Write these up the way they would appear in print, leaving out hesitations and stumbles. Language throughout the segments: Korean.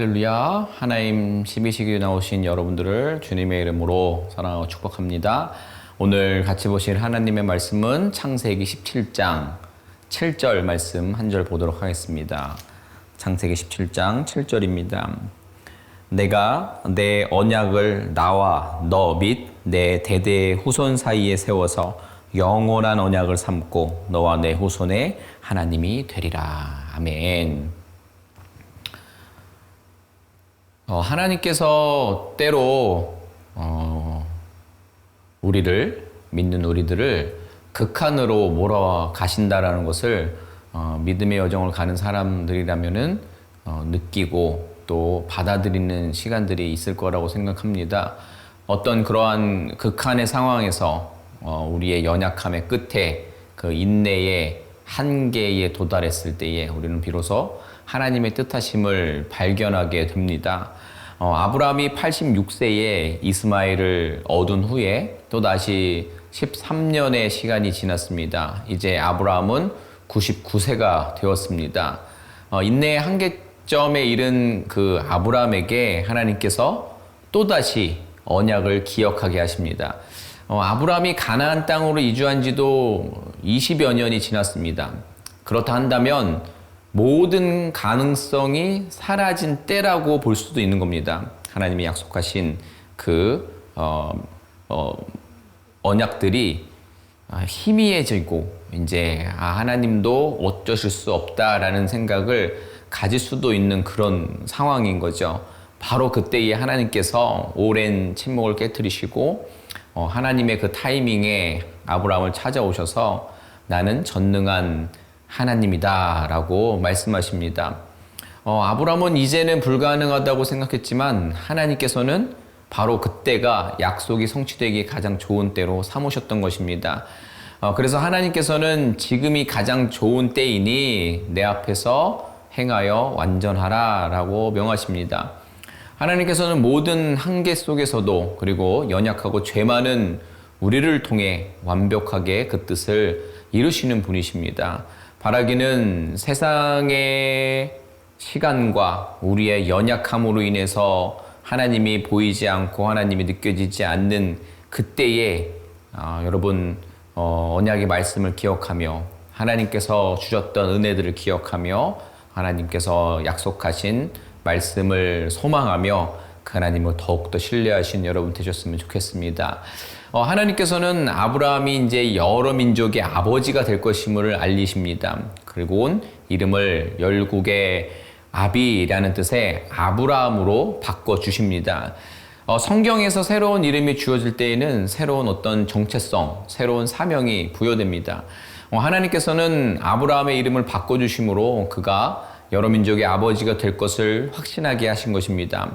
할렐루야. 하나님 12시기에 나오신 여러분들을 주님의 이름으로 사랑하고 축복합니다. 오늘 같이 보실 하나님의 말씀은 창세기 17장 7절 말씀 한 절 보도록 하겠습니다. 창세기 17장 7절입니다. 내가 내 언약을 나와 너 및 내 대대의 후손 사이에 세워서 영원한 언약을 삼고 너와 내 후손의 하나님이 되리라. 아멘. 하나님께서 때로 믿는 우리들을 극한으로 몰아가신다라는 것을 믿음의 여정을 가는 사람들이라면은 느끼고 또 받아들이는 시간들이 있을 거라고 생각합니다. 어떤 그러한 극한의 상황에서 우리의 연약함의 끝에 그 인내의 한계에 도달했을 때에 우리는 비로소 하나님의 뜻하심을 발견하게 됩니다. 아브라함이 86세에 이스마엘을 얻은 후에 또다시 13년의 시간이 지났습니다. 이제 아브라함은 99세가 되었습니다. 인내의 한계점에 이른 그 아브라함에게 하나님께서 또다시 언약을 기억하게 하십니다. 아브라함이 가나안 땅으로 이주한 지도 20여 년이 지났습니다. 그렇다 한다면 모든 가능성이 사라진 때라고 볼 수도 있는 겁니다. 하나님이 약속하신 그 언약들이 희미해지고 이제 하나님도 어쩌실 수 없다라는 생각을 가질 수도 있는 그런 상황인 거죠. 바로 그때에 하나님께서 오랜 침묵을 깨트리시고 하나님의 그 타이밍에 아브라함을 찾아오셔서 나는 전능한 하나님이다 라고 말씀하십니다. 아브라함은 이제는 불가능하다고 생각했지만 하나님께서는 바로 그때가 약속이 성취되기 가장 좋은 때로 삼으셨던 것입니다. 그래서 하나님께서는 지금이 가장 좋은 때이니 내 앞에서 행하여 완전하라 라고 명하십니다. 하나님께서는 모든 한계 속에서도 그리고 연약하고 죄 많은 우리를 통해 완벽하게 그 뜻을 이루시는 분이십니다. 바라기는 세상의 시간과 우리의 연약함으로 인해서 하나님이 보이지 않고 하나님이 느껴지지 않는 그때에 여러분 언약의 말씀을 기억하며 하나님께서 주셨던 은혜들을 기억하며 하나님께서 약속하신 말씀을 소망하며 그 하나님을 더욱더 신뢰하신 여러분 되셨으면 좋겠습니다. 하나님께서는 아브라함이 이제 여러 민족의 아버지가 될 것임을 알리십니다. 그리고 이름을 열국의 아비라는 뜻의 아브라함으로 바꿔주십니다. 성경에서 새로운 이름이 주어질 때에는 새로운 어떤 정체성, 새로운 사명이 부여됩니다. 하나님께서는 아브라함의 이름을 바꿔주심으로 그가 여러 민족의 아버지가 될 것을 확신하게 하신 것입니다.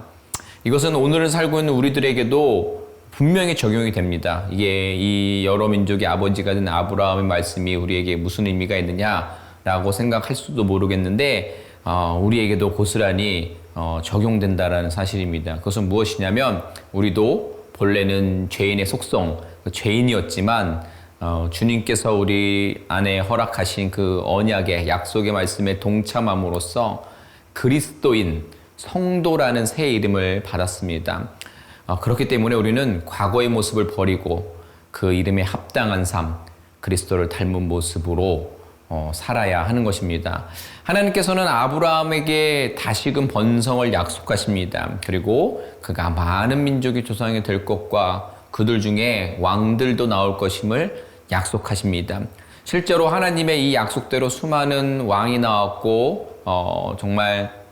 이것은 오늘을 살고 있는 우리들에게도 분명히 적용이 됩니다. 이게 이 여러 민족의 아버지가 된 아브라함의 말씀이 우리에게 무슨 의미가 있느냐라고 생각할 수도 모르겠는데 우리에게도 고스란히 적용된다라는 사실입니다. 그것은 무엇이냐면 우리도 본래는 죄인의 속성, 죄인이었지만 주님께서 우리 안에 허락하신 그 언약의 약속의 말씀에 동참함으로써 그리스도인, 성도라는 새 이름을 받았습니다. 그렇기 때문에 우리는 과거의 모습을 버리고 그 이름에 합당한 삶, 그리스도를 닮은 모습으로 살아야 하는 것입니다. 하나님께서는 아브라함에게 다시금 번성을 약속하십니다. 그리고 그가 많은 민족의 조상이 될 것과 그들 중에 왕들도 나올 것임을 약속하십니다. 실제로 하나님의 이 약속대로 수많은 왕이 나왔고 정말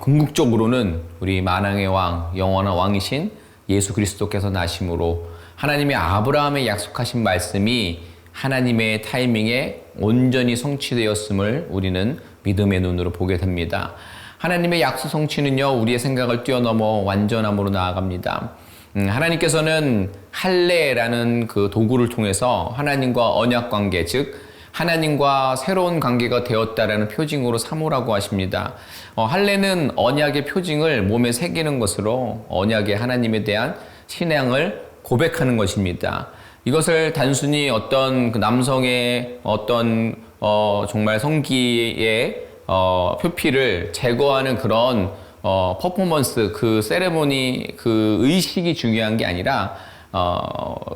궁극적으로는 우리 만왕의 왕, 영원한 왕이신 예수 그리스도께서 나심으로 하나님의 아브라함에 약속하신 말씀이 하나님의 타이밍에 온전히 성취되었음을 우리는 믿음의 눈으로 보게 됩니다. 하나님의 약속 성취는요, 우리의 생각을 뛰어넘어 완전함으로 나아갑니다. 하나님께서는 할례라는 그 도구를 통해서 하나님과 언약 관계, 즉 하나님과 새로운 관계가 되었다라는 표징으로 삼으라고 하십니다. 할례는 언약의 표징을 몸에 새기는 것으로 언약의 하나님에 대한 신앙을 고백하는 것입니다. 이것을 단순히 어떤 그 남성의 어떤 정말 성기의 표피를 제거하는 그런 퍼포먼스, 그 세레모니, 그 의식이 중요한 게 아니라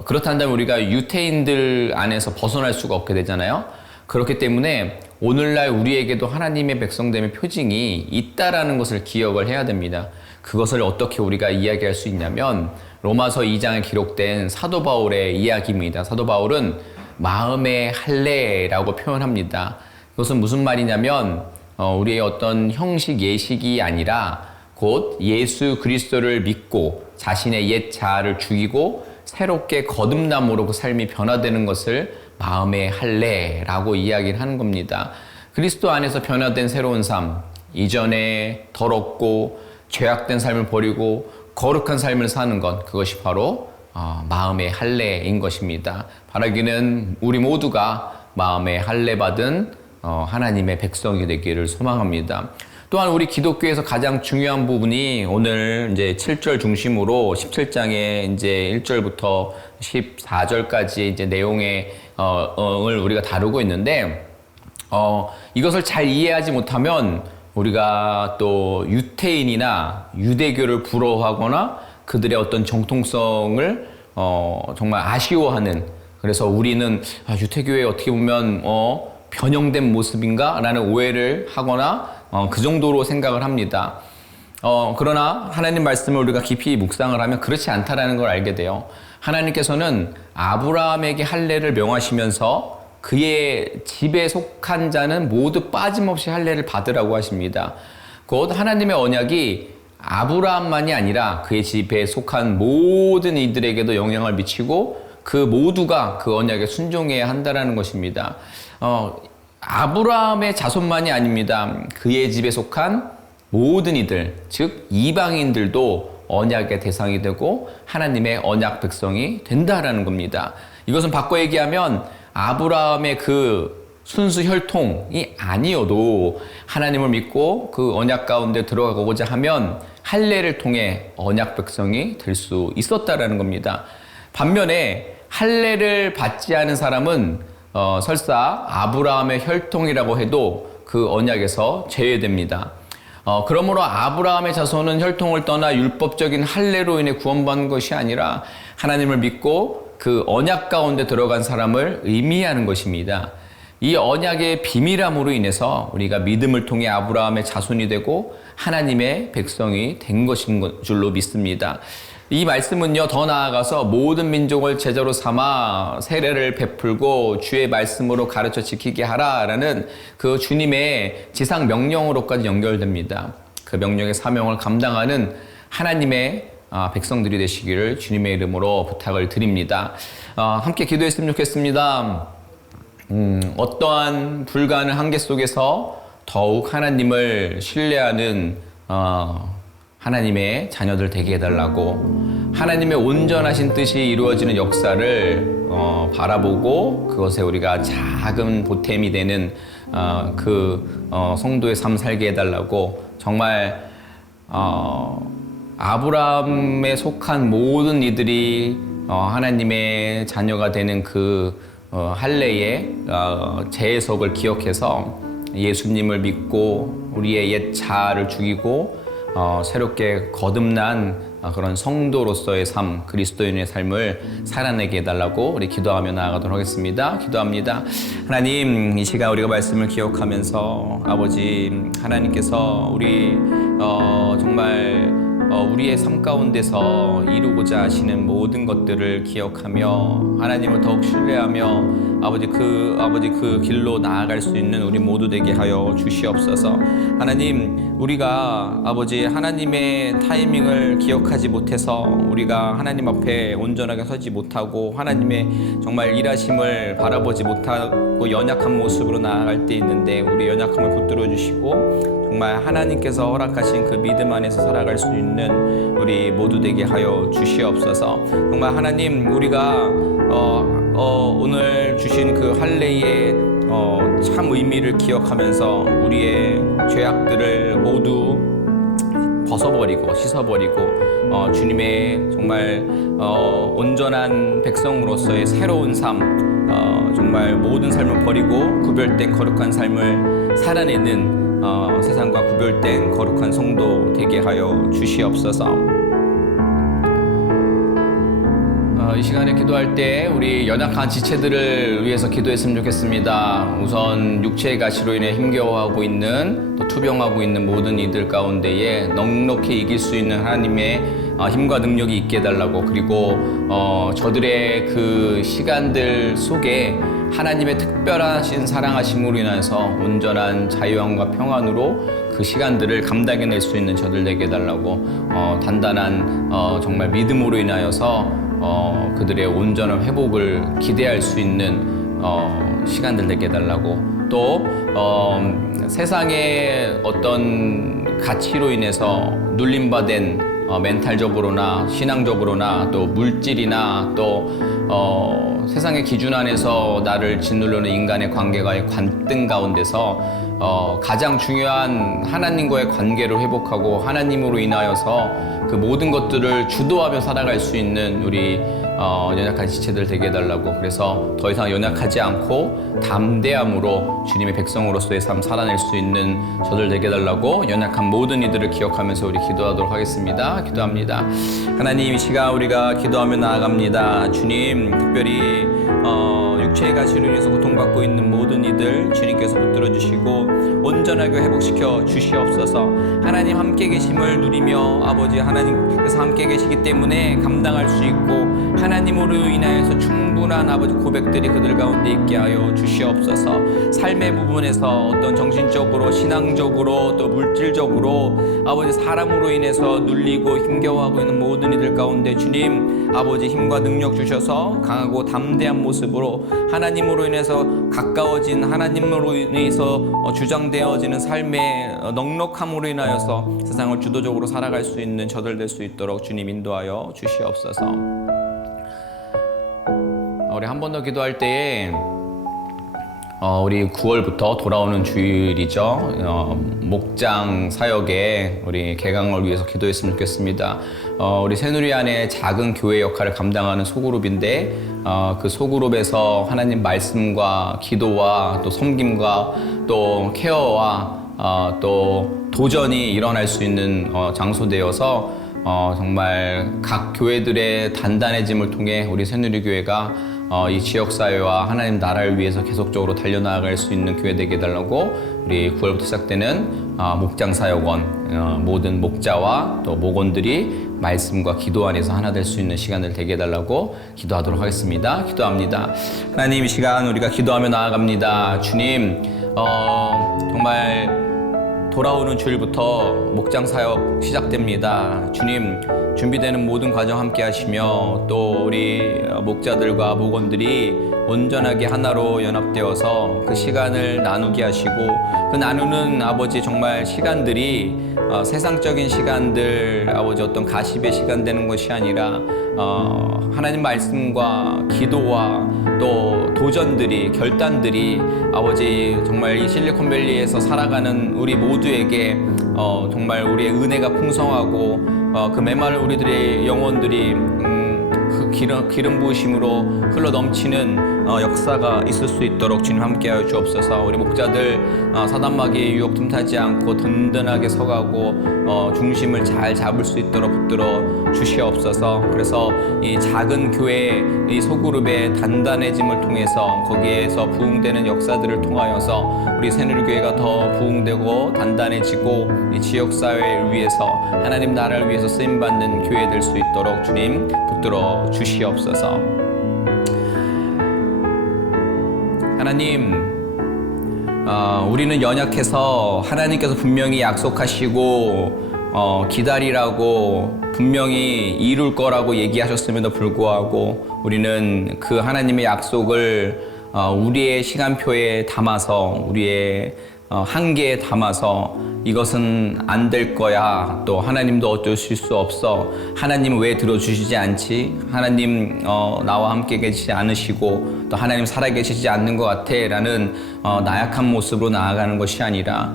그렇다면 우리가 유태인들 안에서 벗어날 수가 없게 되잖아요. 그렇기 때문에 오늘날 우리에게도 하나님의 백성됨의 표징이 있다라는 것을 기억을 해야 됩니다. 그것을 어떻게 우리가 이야기할 수 있냐면 로마서 2장에 기록된 사도 바울의 이야기입니다. 사도 바울은 마음의 할례라고 표현합니다. 그것은 무슨 말이냐면 우리의 어떤 형식 예식이 아니라 곧 예수 그리스도를 믿고 자신의 옛 자아를 죽이고 새롭게 거듭남으로 그 삶이 변화되는 것을 마음의 할례라고 이야기를 하는 겁니다. 그리스도 안에서 변화된 새로운 삶, 이전에 더럽고 죄악된 삶을 버리고 거룩한 삶을 사는 것, 그것이 바로 마음의 할례인 것입니다. 바라기는 우리 모두가 마음의 할례 받은 하나님의 백성이 되기를 소망합니다. 또한 우리 기독교에서 가장 중요한 부분이 오늘 이제 7절 중심으로 17장의 이제 1절부터 14절까지 이제 내용의 을 우리가 다루고 있는데 이것을 잘 이해하지 못하면 우리가 또 유태인이나 유대교를 부러워하거나 그들의 어떤 정통성을 정말 아쉬워하는, 그래서 우리는 유태교에 어떻게 보면 변형된 모습인가? 라는 오해를 하거나 그 정도로 생각을 합니다. 그러나 하나님 말씀을 우리가 깊이 묵상을 하면 그렇지 않다라는 걸 알게 돼요. 하나님께서는 아브라함에게 할례를 명하시면서 그의 집에 속한 자는 모두 빠짐없이 할례를 받으라고 하십니다. 곧 하나님의 언약이 아브라함만이 아니라 그의 집에 속한 모든 이들에게도 영향을 미치고 그 모두가 그 언약에 순종해야 한다는 것입니다. 아브라함의 자손만이 아닙니다. 그의 집에 속한 모든 이들, 즉 이방인들도 언약의 대상이 되고 하나님의 언약 백성이 된다라는 겁니다. 이것은 바꿔 얘기하면 아브라함의 그 순수 혈통이 아니어도 하나님을 믿고 그 언약 가운데 들어가고자 하면 할례를 통해 언약 백성이 될 수 있었다라는 겁니다. 반면에 할례를 받지 않은 사람은 설사 아브라함의 혈통이라고 해도 그 언약에서 제외됩니다. 그러므로 아브라함의 자손은 혈통을 떠나 율법적인 할례로 인해 구원받는 것이 아니라 하나님을 믿고 그 언약 가운데 들어간 사람을 의미하는 것입니다. 이 언약의 비밀함으로 인해서 우리가 믿음을 통해 아브라함의 자손이 되고 하나님의 백성이 된 것인 줄로 믿습니다. 이 말씀은요, 더 나아가서 모든 민족을 제자로 삼아 세례를 베풀고 주의 말씀으로 가르쳐 지키게 하라라는 그 주님의 지상 명령으로까지 연결됩니다. 그 명령의 사명을 감당하는 하나님의 백성들이 되시기를 주님의 이름으로 부탁을 드립니다. 함께 기도했으면 좋겠습니다. 어떠한 불가능 한계 속에서 더욱 하나님을 신뢰하는 하나님의 자녀들 되게 해달라고, 하나님의 온전하신 뜻이 이루어지는 역사를 바라보고 그것에 우리가 작은 보탬이 되는 성도의 삶 살게 해달라고, 정말 아브라함에 속한 모든 이들이 하나님의 자녀가 되는 그 할례의 재해석을 기억해서 예수님을 믿고 우리의 옛 자아를 죽이고 새롭게 거듭난 그런 성도로서의 삶, 그리스도인의 삶을 살아내게 해달라고 우리 기도하며 나아가도록 하겠습니다. 기도합니다. 하나님, 이 시간 우리가 말씀을 기억하면서 아버지 하나님께서 우리 정말 우리의 삶 가운데서 이루고자 하시는 모든 것들을 기억하며 하나님을 더욱 신뢰하며 아버지 그 길로 나아갈 수 있는 우리 모두 되게 하여 주시옵소서. 하나님, 우리가 아버지 하나님의 타이밍을 기억하지 못해서 우리가 하나님 앞에 온전하게 서지 못하고 하나님의 정말 일하심을 바라보지 못하고 연약한 모습으로 나아갈 때 있는데, 우리 연약함을 붙들어 주시고 정말 하나님께서 허락하신 그 믿음 안에서 살아갈 수 있는 우리 모두 되게 하여 주시옵소서. 정말 하나님, 우리가 오늘 주신 그 할례의 참 의미를 기억하면서 우리의 죄악들을 모두 벗어버리고 씻어버리고 주님의 정말 온전한 백성으로서의 새로운 삶, 정말 모든 삶을 버리고 구별된 거룩한 삶을 살아내는 세상과 구별된 거룩한 성도 되게 하여 주시옵소서. 이 시간에 기도할 때 우리 연약한 지체들을 위해서 기도했으면 좋겠습니다. 우선 육체의 가시로 인해 힘겨워하고 있는, 또 투병하고 있는 모든 이들 가운데에 넉넉히 이길 수 있는 하나님의 힘과 능력이 있게 해달라고, 그리고 저들의 그 시간들 속에 하나님의 특별하신 사랑하심으로 인해서 온전한 자유함과 평안으로 그 시간들을 감당해낼 수 있는 저들 되게 해달라고, 단단한 정말 믿음으로 인하여서 그들의 온전한 회복을 기대할 수 있는 시간들 되게 해달라고, 또 세상의 어떤 가치로 인해서 눌림받은 멘탈적으로나 신앙적으로나 또 물질이나 또 세상의 기준 안에서 나를 짓누르는 인간의 관계가의 관등 가운데서 가장 중요한 하나님과의 관계를 회복하고 하나님으로 인하여서 그 모든 것들을 주도하며 살아갈 수 있는 우리 연약한 지체들 되게 해달라고, 그래서 더 이상 연약하지 않고 담대함으로 주님의 백성으로서의 삶 살아낼 수 있는 저들 되게 해달라고, 연약한 모든 이들을 기억하면서 우리 기도하도록 하겠습니다. 기도합니다. 하나님, 이 시간 우리가 기도하며 나아갑니다. 주님, 특별히 육체의 가시로 인해서 고통받고 있는 모든 이들 주님께서 붙들어 주시고 온전하게 회복시켜 주시옵소서. 하나님 함께 계심을 누리며 아버지 하나님께서 함께 계시기 때문에 감당할 수 있고 하나님으로 인하여서 충분한 아버지 고백들이 그들 가운데 있게 하여 주시옵소서. 삶의 부분에서 어떤 정신적으로 신앙적으로 또 물질적으로 아버지 사람으로 인해서 눌리고 힘겨워하고 있는 모든 이들 가운데 주님 아버지 힘과 능력 주셔서 강하고 담대한 모습으로 하나님으로 인해서 가까워진, 하나님으로 인해서 주장되어지는 삶의 넉넉함으로 인하여서 세상을 주도적으로 살아갈 수 있는 저들 될 수 있도록 주님 인도하여 주시옵소서. 우리 한 번 더 기도할 때에 우리 9월부터 돌아오는 주일이죠. 목장 사역에 우리 개강을 위해서 기도했으면 좋겠습니다. 우리 새누리 안에 작은 교회 역할을 감당하는 소그룹인데 그 소그룹에서 하나님 말씀과 기도와 또 섬김과 또 케어와 또 도전이 일어날 수 있는 장소되어서 정말 각 교회들의 단단해짐을 통해 우리 새누리교회가 이 지역사회와 하나님 나라를 위해서 계속적으로 달려나갈 수 있는 교회 되게 해달라고, 우리 9월부터 시작되는 목장사역원 모든 목자와 또 목원들이 말씀과 기도 안에서 하나 될 수 있는 시간을 되게 해달라고 기도하도록 하겠습니다. 기도합니다. 하나님, 이 시간 우리가 기도하며 나아갑니다. 주님, 정말 돌아오는 주일부터 목장사역 시작됩니다. 주님, 준비되는 모든 과정 함께 하시며 또 우리 목자들과 목원들이 온전하게 하나로 연합되어서 그 시간을 나누게 하시고, 그 나누는 아버지 정말 시간들이 세상적인 시간들, 아버지 어떤 가십의 시간 되는 것이 아니라 하나님 말씀과 기도와 또 도전들이, 결단들이 아버지 정말 이 실리콘밸리에서 살아가는 우리 모두에게 정말 우리의 은혜가 풍성하고 그 메마른 우리들의 영혼들이 그 기름 부으심으로 흘러 넘치는 역사가 있을 수 있도록 주님 함께하여 주옵소서. 우리 목자들 사단마귀의 유혹 틈타지 않고 든든하게 서가고 중심을 잘 잡을 수 있도록 붙들어 주시옵소서. 그래서 이 작은 교회 이 소그룹의 단단해짐을 통해서 거기에서 부흥되는 역사들을 통하여서 우리 새누리교회가 더 부흥되고 단단해지고 이 지역사회를 위해서 하나님 나라를 위해서 쓰임받는 교회 될 수 있도록 주님 붙들어 주시옵소서. 하나님, 우리는 연약해서 하나님께서 분명히 약속하시고 기다리라고 분명히 이룰 거라고 얘기하셨음에도 불구하고 우리는 그 하나님의 약속을 우리의 시간표에 담아서, 우리의 한계에 담아서 이것은 안 될 거야, 또 하나님도 어쩌실 수 없어, 하나님 왜 들어주시지 않지, 하나님 나와 함께 계시지 않으시고 또 하나님 살아계시지 않는 것 같아 라는 나약한 모습으로 나아가는 것이 아니라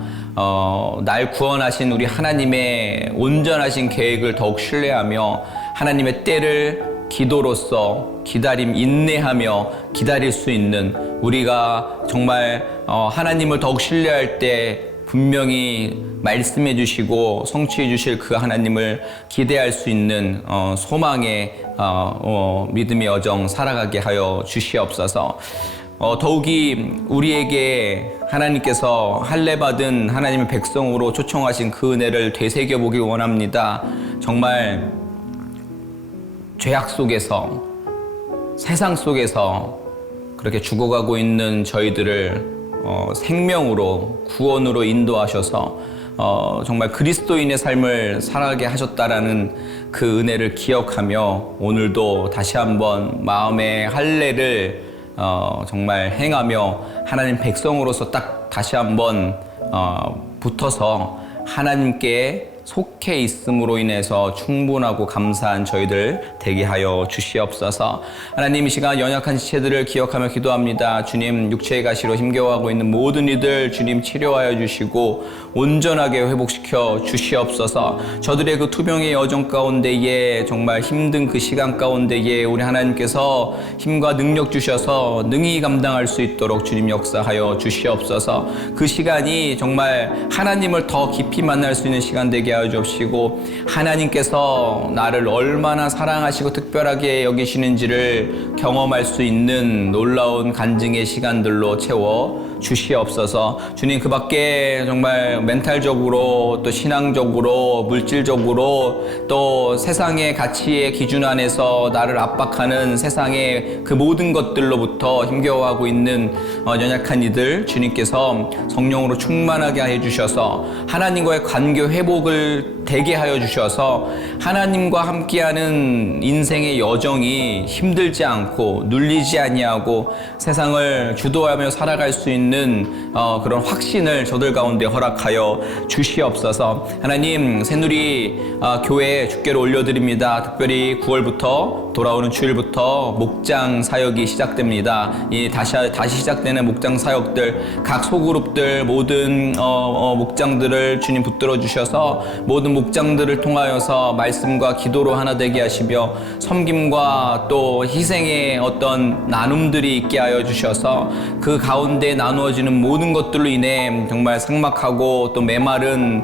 날 구원하신 우리 하나님의 온전하신 계획을 더욱 신뢰하며 하나님의 때를 기도로서 기다림, 인내하며 기다릴 수 있는, 우리가 정말 하나님을 더욱 신뢰할 때 분명히 말씀해 주시고 성취해 주실 그 하나님을 기대할 수 있는 소망의 믿음의 여정 살아가게 하여 주시옵소서. 더욱이 우리에게 하나님께서 할례받은 하나님의 백성으로 초청하신 그 은혜를 되새겨보기 원합니다. 정말 죄악 속에서, 세상 속에서 그렇게 죽어가고 있는 저희들을 생명으로, 구원으로 인도하셔서 정말 그리스도인의 삶을 살아가게 하셨다라는 그 은혜를 기억하며 오늘도 다시 한번 마음의 할례를 정말 행하며 하나님 백성으로서 딱 다시 한번 붙어서 하나님께 속해 있음으로 인해서 충분하고 감사한 저희들 되게 하여 주시옵소서. 하나님, 이 시간 연약한 지체들을 기억하며 기도합니다. 주님, 육체의 가시로 힘겨워하고 있는 모든 이들 주님 치료하여 주시고 온전하게 회복시켜 주시옵소서. 저들의 그 투병의 여정 가운데에 정말 힘든 그 시간 가운데에 우리 하나님께서 힘과 능력 주셔서 능히 감당할 수 있도록 주님 역사하여 주시옵소서. 그 시간이 정말 하나님을 더 깊이 만날 수 있는 시간 되게 하여 주옵시고, 하나님께서 나를 얼마나 사랑하시고 특별하게 여기시는지를 경험할 수 있는 놀라운 간증의 시간들로 채워 주시옵소서. 주님, 그 밖에 정말 멘탈적으로 또 신앙적으로 물질적으로 또 세상의 가치의 기준 안에서 나를 압박하는 세상의 그 모든 것들로부터 힘겨워하고 있는 연약한 이들 주님께서 성령으로 충만하게 해 주셔서 하나님과의 관계 회복을 되게 하여 주셔서 하나님과 함께하는 인생의 여정이 힘들지 않고 눌리지 아니하고 세상을 주도하며 살아갈 수 있는 그런 확신을 저들 가운데 허락하여 주시옵소서. 하나님, 새누리 교회 주께로 올려드립니다. 특별히 9월부터 돌아오는 주일부터 목장 사역이 시작됩니다. 이 다시 시작되는 목장 사역들, 각 소그룹들 모든 목장들을 주님 붙들어 주셔서 모든 목장들을 통하여서 말씀과 기도로 하나 되게 하시며 섬김과 또 희생의 어떤 나눔들이 있게 하여 주셔서 그 가운데 나누어지는 모든 것들로 인해 정말 삭막하고 또 메마른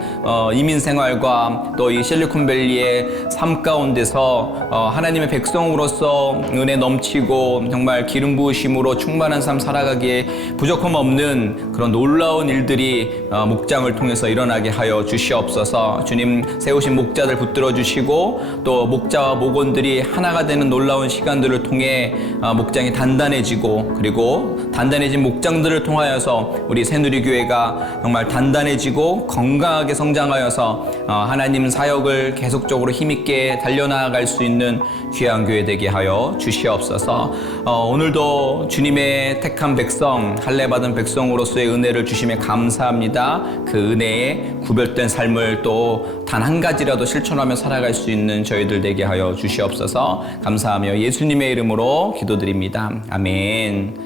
이민 생활과 또 이 실리콘밸리의 삶 가운데서 하나님의 백성으로서 은혜 넘치고 정말 기름 부으심으로 충만한 삶 살아가기에 부족함 없는 그런 놀라운 일들이 목장을 통해서 일어나게 하여 주시옵소서. 주님, 세우신 목자들 붙들어 주시고 또 목자와 목원들이 하나가 되는 놀라운 시간들을 통해 목장이 단단해지고, 그리고 단단해진 목장들을 통하여서 우리 새누리교회가 정말 단단해지고 건강하게 성장하여서 하나님 사역을 계속적으로 힘있게 달려나갈 수 있는 귀한 교회 되게 하여 주시옵소서. 오늘도 주님의 택한 백성, 할례받은 백성으로서의 은혜를 주심에 감사합니다. 그 은혜에 구별된 삶을 또 단 한 가지라도 실천하며 살아갈 수 있는 저희들 되게 하여 주시옵소서. 감사하며 예수님의 이름으로 기도드립니다. 아멘.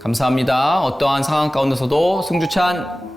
감사합니다. 어떠한 상황 가운데서도 승주찬